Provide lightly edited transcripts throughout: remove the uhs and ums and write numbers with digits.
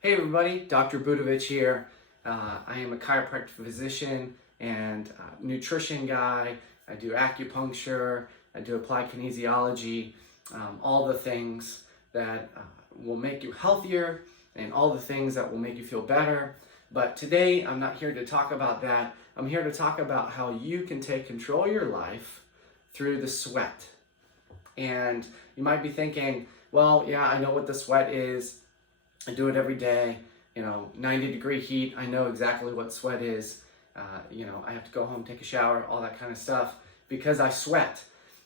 Hey everybody, Dr. Budovich here. I am a chiropractic physician and nutrition guy. I do acupuncture, I do applied kinesiology, all the things that will make you healthier and all the things that will make you feel better. But today I'm not here to talk about that. I'm here to talk about how you can take control of your life through the S.W.E.A.T. And you might be thinking, well, yeah, I know what the S.W.E.A.T is. I do it every day, 90-degree heat. I know exactly what sweat is. I have to go home, take a shower, all that kind of stuff because I sweat.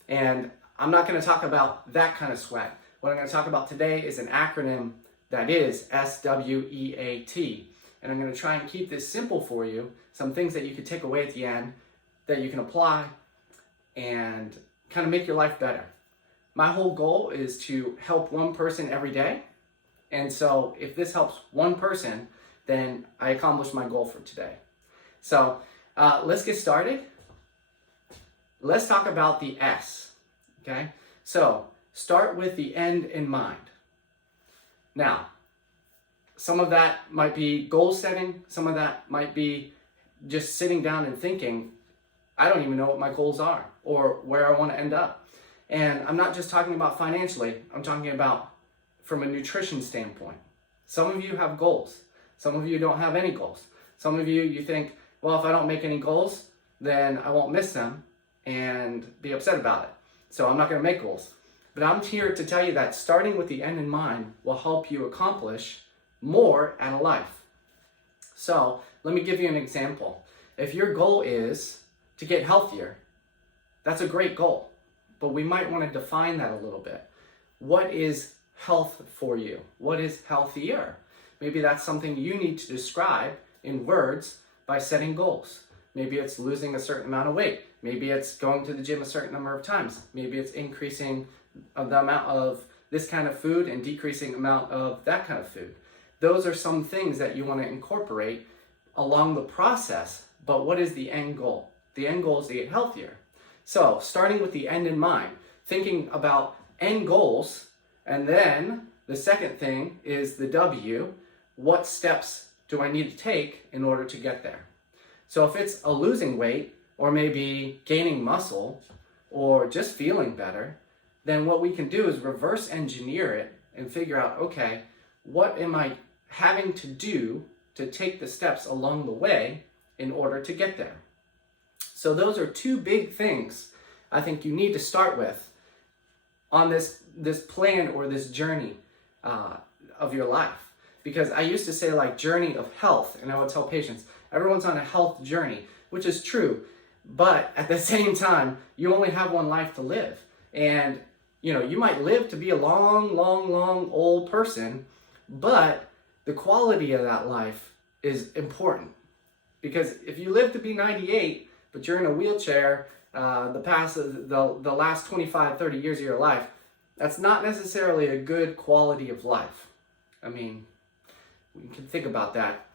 And I'm not going to talk about that kind of sweat. What I'm going to talk about today is an acronym that is S.W.E.A.T. And I'm going to try and keep this simple for you. Some things that you can take away at the end that you can apply and kind of make your life better. My whole goal is to help one person every day. And so if this helps one person, then I accomplished my goal for today. So let's get started. Let's talk about the S, okay? So start with the end in mind. Now, some of that might be goal setting. Some of that might be just sitting down and thinking, I don't even know what my goals are or where I want to end up. And I'm not just talking about financially. I'm talking about from a nutrition standpoint. Some of you have goals. Some of you don't have any goals. Some of you think, well, if I don't make any goals, then I won't miss them and be upset about it. So I'm not going to make goals. But I'm here to tell you that starting with the end in mind will help you accomplish more out of life. So let me give you an example. If your goal is to get healthier, that's a great goal. But we might want to define that a little bit. What is health for you? What is healthier? Maybe that's something you need to describe in words by setting goals. Maybe it's losing a certain amount of weight. Maybe it's going to the gym a certain number of times. Maybe it's increasing the amount of this kind of food and decreasing amount of that kind of food. Those are some things that you want to incorporate along the process. But what is the end goal? The end goal is to get healthier. So starting with the end in mind, thinking about end goals. And then the second thing is the W. What steps do I need to take in order to get there? So if it's a losing weight or maybe gaining muscle or just feeling better, then what we can do is reverse engineer it and figure out, okay, what am I having to do to take the steps along the way in order to get there? So those are two big things I think you need to start with on this plan or this journey of your life. Because I used to say like journey of health, and I would tell patients, everyone's on a health journey, which is true. But at the same time, you only have one life to live. And you might live to be a long old person, but the quality of that life is important. Because if you live to be 98, but you're in a wheelchair the last 25, 30 years of your life, that's not necessarily a good quality of life. I mean, you can think about that.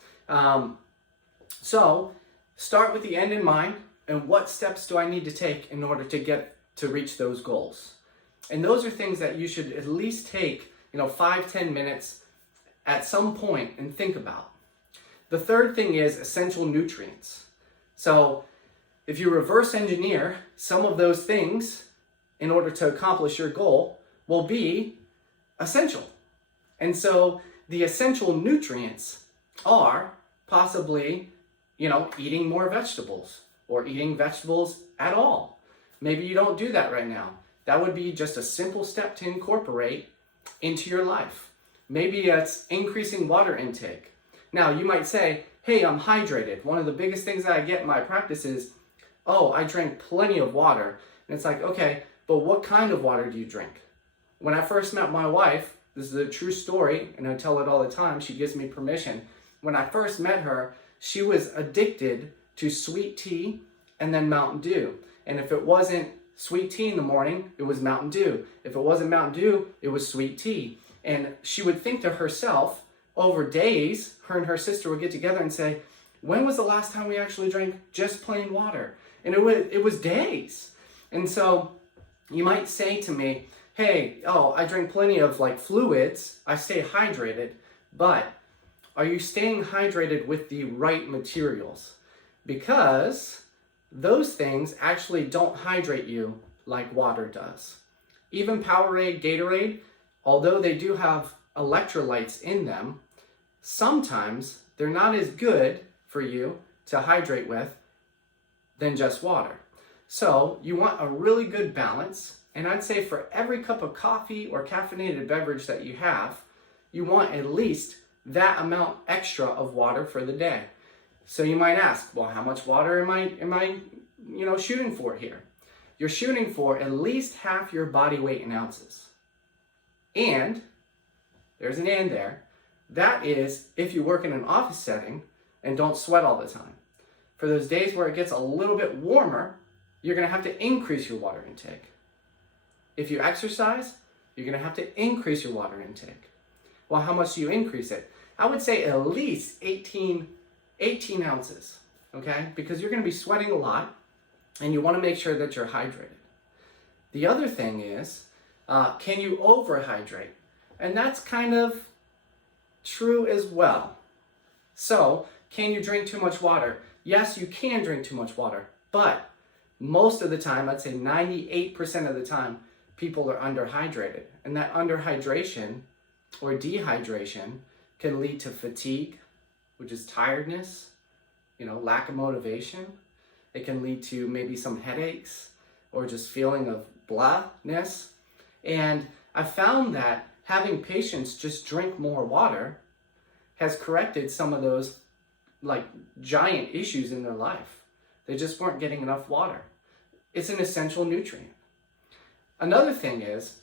So start with the end in mind and what steps do I need to take in order to reach those goals? And those are things that you should at least take 5-10 minutes at some point and think about. The third thing is essential nutrients. So if you reverse engineer some of those things in order to accomplish your goal will be essential. And so the essential nutrients are possibly, eating more vegetables or eating vegetables at all. Maybe you don't do that right now. That would be just a simple step to incorporate into your life. Maybe it's increasing water intake. Now you might say, hey, I'm hydrated. One of the biggest things that I get in my practice is, oh, I drank plenty of water. And it's like, okay, but what kind of water do you drink? When I first met my wife, this is a true story, and I tell it all the time, she gives me permission. When I first met her, she was addicted to sweet tea and then Mountain Dew. And if it wasn't sweet tea in the morning, it was Mountain Dew. If it wasn't Mountain Dew, it was sweet tea. And she would think to herself, over days, her and her sister would get together and say, when was the last time we actually drank just plain water? And it was days. And so you might say to me, hey, I drink plenty of fluids, I stay hydrated, but Are you staying hydrated with the right materials? Because those things actually don't hydrate you like water does. Even Powerade, Gatorade, although they do have electrolytes in them, sometimes they're not as good for you to hydrate with than just water. So you want a really good balance, and I'd say for every cup of coffee or caffeinated beverage that you have, you want at least that amount extra of water for the day. So you might ask, well, how much water am I shooting for here? You're shooting for at least half your body weight in ounces. And there's an and there. That is if you work in an office setting and don't sweat all the time. For those days where it gets a little bit warmer, you're going to have to increase your water intake. If you exercise, you're going to have to increase your water intake. Well, how much do you increase it? I would say at least 18 ounces, okay? Because you're going to be sweating a lot, and you want to make sure that you're hydrated. The other thing is, can you overhydrate? And that's kind of true as well. So, can you drink too much water? Yes, you can drink too much water, but most of the time, I'd say 98% of the time, people are underhydrated. And that underhydration or dehydration can lead to fatigue, which is tiredness, lack of motivation. It can lead to maybe some headaches or just feeling of blahness. And I found that having patients just drink more water has corrected some of those giant issues in their life. They just weren't getting enough water. It's an essential nutrient. Another thing is,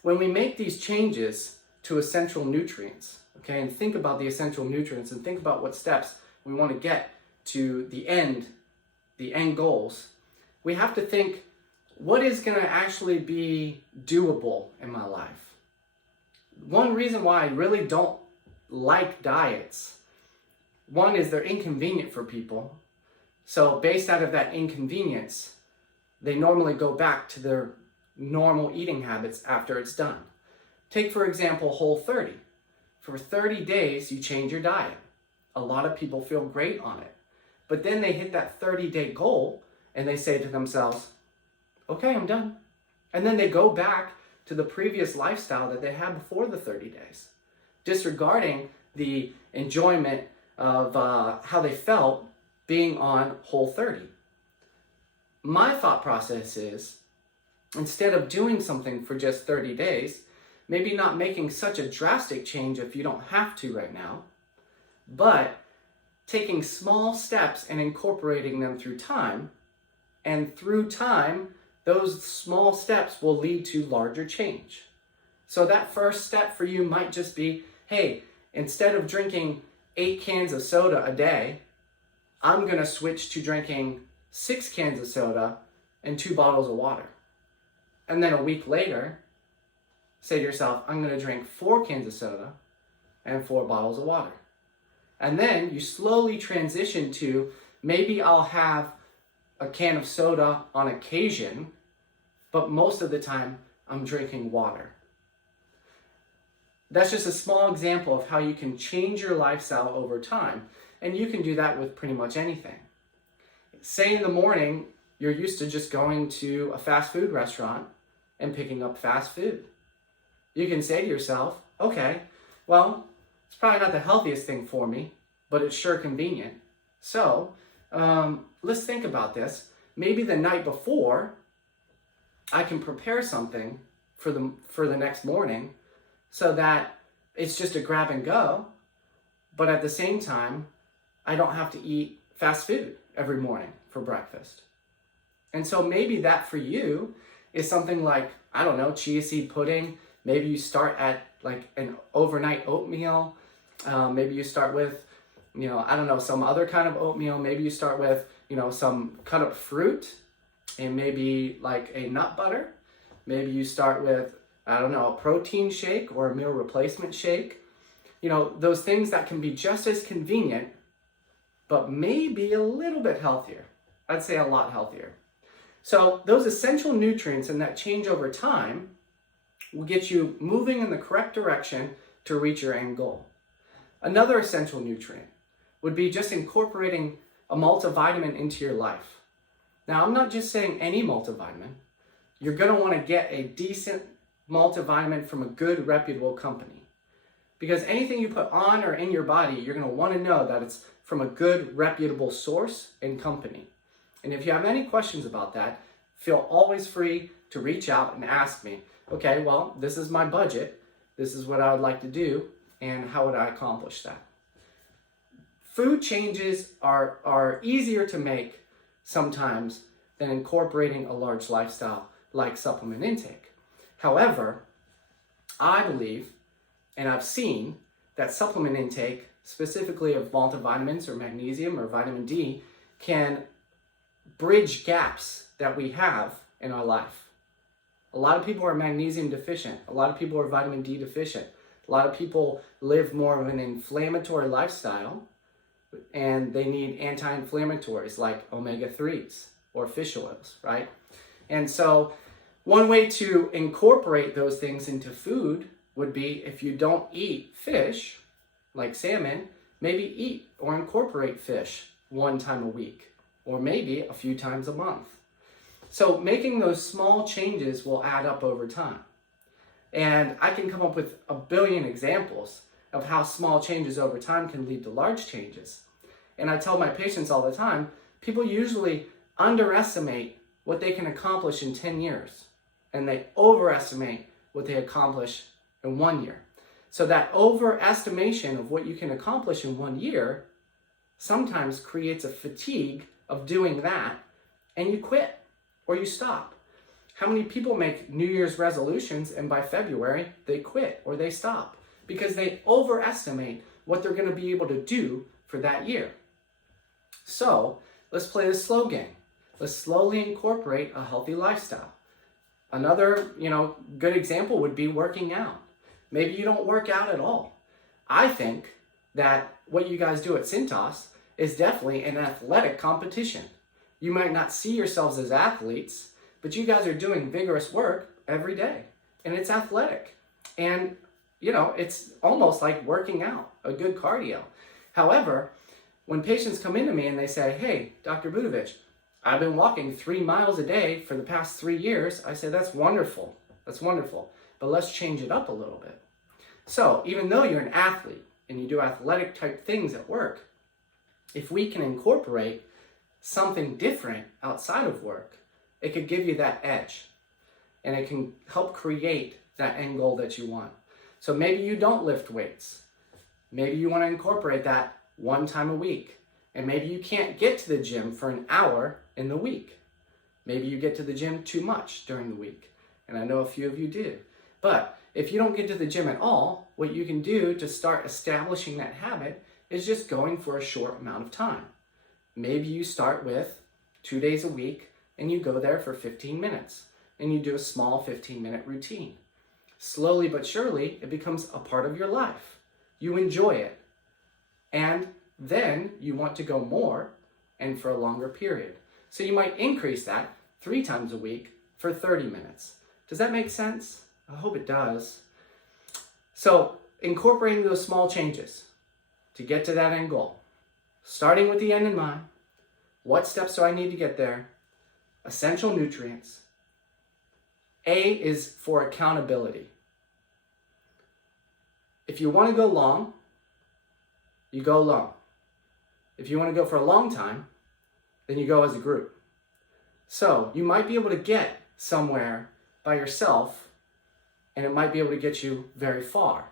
when we make these changes to essential nutrients, okay, and think about the essential nutrients and think about what steps we want to get to the end goals, we have to think, what is going to actually be doable in my life? One reason why I really don't like diets, one is they're inconvenient for people. So based out of that inconvenience, they normally go back to their normal eating habits after it's done. Take, for example, Whole30. For 30 days, you change your diet. A lot of people feel great on it. But then they hit that 30-day goal and they say to themselves, okay, I'm done. And then they go back to the previous lifestyle that they had before the 30 days, disregarding the enjoyment of how they felt being on Whole30. My thought process is, instead of doing something for just 30 days, maybe not making such a drastic change if you don't have to right now, but taking small steps and incorporating them through time. And through time, those small steps will lead to larger change. So that first step for you might just be, hey, instead of drinking 8 cans of soda a day, I'm going to switch to drinking 6 cans of soda and 2 bottles of water. And then a week later, say to yourself, I'm going to drink 4 cans of soda and 4 bottles of water. And then you slowly transition to, maybe I'll have a can of soda on occasion, but most of the time I'm drinking water. That's just a small example of how you can change your lifestyle over time. And you can do that with pretty much anything. Say in the morning, you're used to just going to a fast food restaurant and picking up fast food. You can say to yourself, okay, well, it's probably not the healthiest thing for me, but it's sure convenient. So let's think about this. Maybe the night before, I can prepare something for the next morning so that it's just a grab and go, but at the same time, I don't have to eat fast food every morning for breakfast. And so maybe that for you is something like, I don't know, chia seed pudding. Maybe you start at like an overnight oatmeal. Maybe you start with, I don't know, some other kind of oatmeal. Maybe you start with, some cut up fruit and maybe like a nut butter. Maybe you start with, I don't know, a protein shake or a meal replacement shake. Those things that can be just as convenient, but maybe a little bit healthier. I'd say a lot healthier. So those essential nutrients and that change over time will get you moving in the correct direction to reach your end goal. Another essential nutrient would be just incorporating a multivitamin into your life. Now, I'm not just saying any multivitamin. You're going to want to get a decent multivitamin from a good, reputable company. Because anything you put on or in your body, you're going to want to know that it's from a good, reputable source and company. And if you have any questions about that, feel always free to reach out and ask me, okay, well, this is my budget. This is what I would like to do, and how would I accomplish that? Food changes are easier to make sometimes than incorporating a large lifestyle like supplement intake. However, I believe, and I've seen, that supplement intake, specifically of multivitamins or magnesium or vitamin D, can bridge gaps that we have in our life. A lot of people are magnesium deficient. A lot of people are vitamin D deficient. A lot of people live more of an inflammatory lifestyle, and they need anti-inflammatories like omega-3s or fish oils, right? And so one way to incorporate those things into food would be, if you don't eat fish, like salmon, maybe eat or incorporate fish one time a week, or maybe a few times a month. So making those small changes will add up over time. And I can come up with a billion examples of how small changes over time can lead to large changes. And I tell my patients all the time, people usually underestimate what they can accomplish in 10 years, and they overestimate what they accomplish in 1 year. So that overestimation of what you can accomplish in 1 year sometimes creates a fatigue of doing that, and you quit or you stop. How many people make New Year's resolutions and by February they quit or they stop because they overestimate what they're going to be able to do for that year? So let's play the slow game. Let's slowly incorporate a healthy lifestyle. Another, good example would be working out. Maybe you don't work out at all. I think that what you guys do at Cintas is definitely an athletic competition. You might not see yourselves as athletes, but you guys are doing vigorous work every day, and it's athletic. And, it's almost like working out, a good cardio. However, when patients come into me and they say, hey, Dr. Budovich, I've been walking 3 miles a day for the past 3 years, I say, that's wonderful. That's wonderful. But let's change it up a little bit. So even though you're an athlete and you do athletic type things at work, if we can incorporate something different outside of work, it could give you that edge, and it can help create that end goal that you want. So maybe you don't lift weights. Maybe you want to incorporate that 1 time a week. And maybe you can't get to the gym for an hour in the week. Maybe you get to the gym too much during the week. And I know a few of you do. But if you don't get to the gym at all, what you can do to start establishing that habit is just going for a short amount of time. Maybe you start with 2 days a week and you go there for 15 minutes and you do a small 15-minute routine. Slowly but surely, it becomes a part of your life. You enjoy it. And then you want to go more and for a longer period. So you might increase that 3 times a week for 30 minutes. Does that make sense? I hope it does. So incorporating those small changes to get to that end goal, starting with the end in mind. What steps do I need to get there? Essential nutrients. A is for accountability. If you want to go long, you go long. If you want to go for a long time, then you go as a group. So you might be able to get somewhere by yourself, and it might be able to get you very far.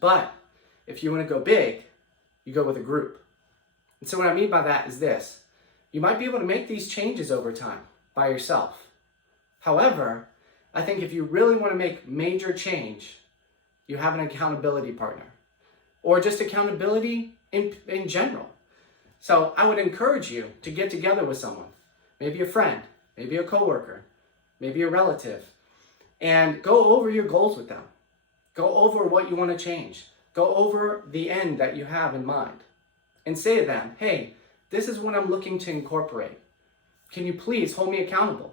But if you want to go big, you go with a group. And so what I mean by that is this. You might be able to make these changes over time by yourself. However, I think if you really want to make major change, you have an accountability partner, or just accountability in general. So I would encourage you to get together with someone, maybe a friend, maybe a coworker, maybe a relative, and go over your goals with them. Go over what you want to change. Go over the end that you have in mind and say to them, hey, this is what I'm looking to incorporate. Can you please hold me accountable?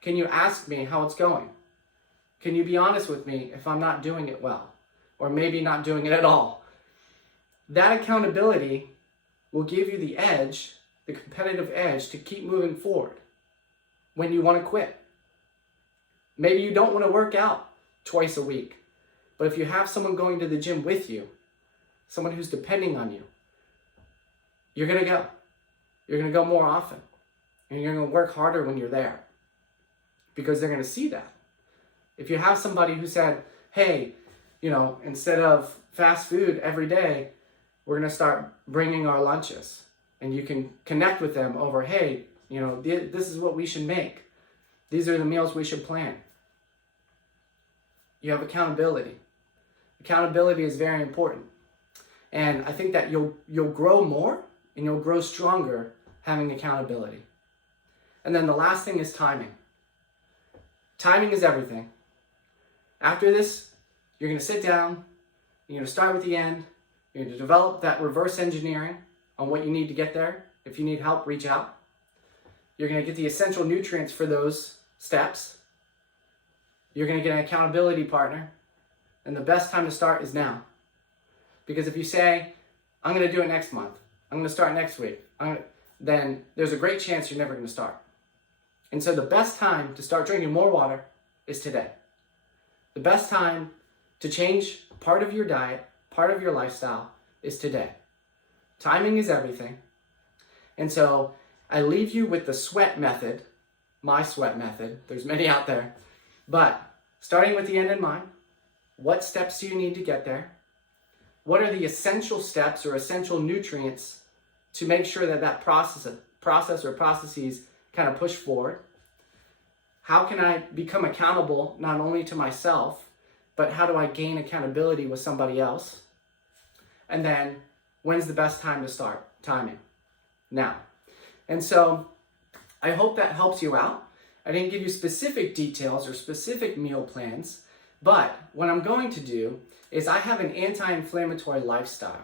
Can you ask me how it's going? Can you be honest with me if I'm not doing it well, or maybe not doing it at all? that accountability will give you the edge, the competitive edge to keep moving forward when you want to quit. Maybe you don't want to work out twice a week, but if you have someone going to the gym with you, someone who's depending on you, you're going to go. You're going to go more often, and you're going to work harder when you're there because they're going to see that. If you have somebody who said, hey, instead of fast food every day, we're going to start bringing our lunches, and you can connect with them over, hey, this is what we should make. These are the meals we should plan. You have accountability. Accountability is very important. And I think that you'll grow more and you'll grow stronger having accountability. And then the last thing is timing. Timing is everything. After this, you're going to sit down, you're going to start with the end, you're going to develop that reverse engineering on what you need to get there. If you need help, reach out. You're going to get the essential nutrients for those steps. You're going to get an accountability partner. And the best time to start is now. Because if you say, I'm going to do it next month, I'm going to start next week, then there's a great chance you're never going to start. And so the best time to start drinking more water is today. The best time to change part of your diet, part of your lifestyle is today. Timing is everything. And so I leave you with the S.W.E.A.T method, my S.W.E.A.T method. There's many out there. But starting with the end in mind, what steps do you need to get there? What are the essential steps or essential nutrients to make sure that process or processes kind of push forward? How can I become accountable not only to myself, but how do I gain accountability with somebody else? And then, when's the best time to start? Timing. Now. And so, I hope that helps you out. I didn't give you specific details or specific meal plans, but what I'm going to do is I have an anti-inflammatory lifestyle.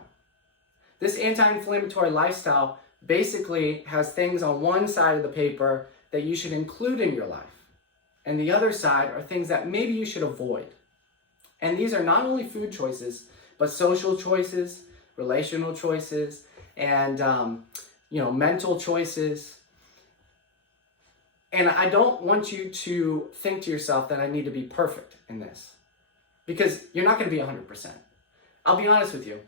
This anti-inflammatory lifestyle basically has things on one side of the paper that you should include in your life. And the other side are things that maybe you should avoid. And these are not only food choices, but social choices, relational choices, and mental choices. And I don't want you to think to yourself that I need to be perfect in this, because you're not going to be 100%. I'll be honest with you.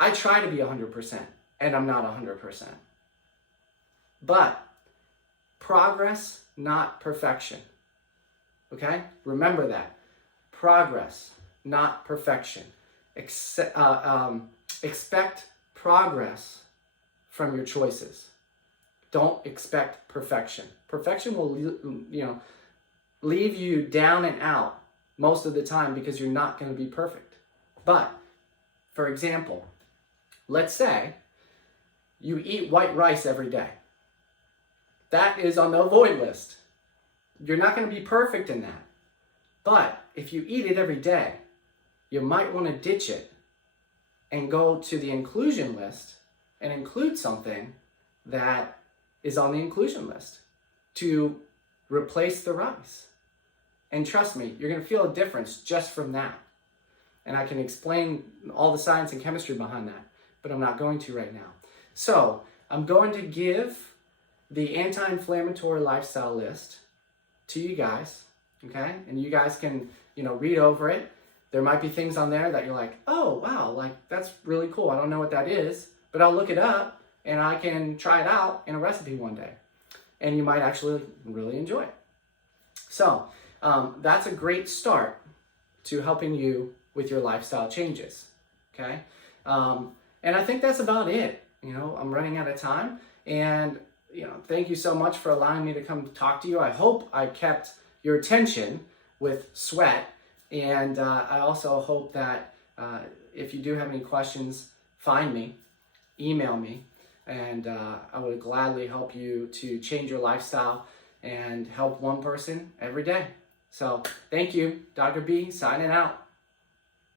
I try to be 100%, and I'm not 100%. But progress, not perfection. Okay? Remember that. Progress, not perfection. Expect progress from your choices. Don't expect perfection. Perfection will, leave you down and out most of the time because you're not going to be perfect. But, for example, let's say you eat white rice every day. That is on the avoid list. You're not going to be perfect in that. But if you eat it every day, you might want to ditch it and go to the inclusion list and include something that is on the inclusion list to replace the rice. And trust me, you're going to feel a difference just from that. And I can explain all the science and chemistry behind that, but I'm not going to right now. So I'm going to give the anti-inflammatory lifestyle list to you guys, okay? And you guys can, read over it. There might be things on there that you're like, oh, wow, like that's really cool. I don't know what that is, but I'll look it up and I can try it out in a recipe one day. And you might actually really enjoy it. So that's a great start to helping you with your lifestyle changes, okay? And I think that's about it. I'm running out of time, and thank you so much for allowing me to come talk to you. I hope I kept your attention with S.W.E.A.T, and I also hope that if you do have any questions, find me, email me, and I would gladly help you to change your lifestyle and help one person every day. So thank you, Dr. B, signing out.